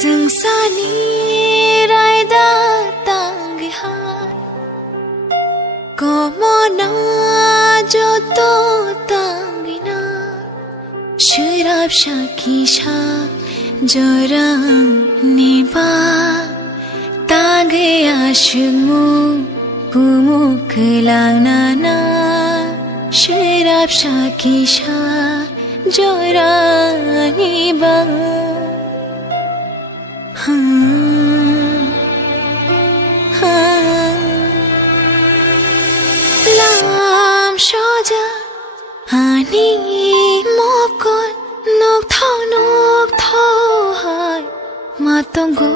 Sungsani raida tangha Como na jo to tangina Shurab shakisha jorang niba Tanghe ashmu kumuk langnana Shurab shakisha jorang niba Lam shoja ani mokon nok thau hai matongo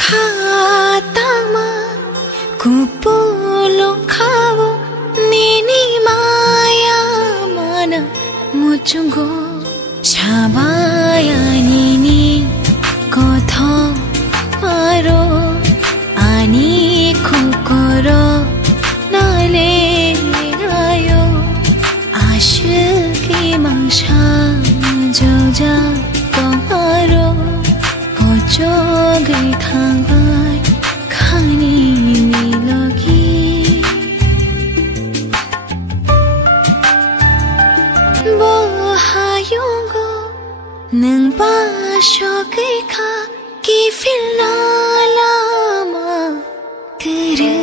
khatama kupulong khawo nini maya mana muchungo Chabaya nini kotho maro ani kokoro nale ayo ashki mangsha joja tomaro kocho gai thangbai khani milogi bo hayongo nang ba shokai kha ki fil na lama kare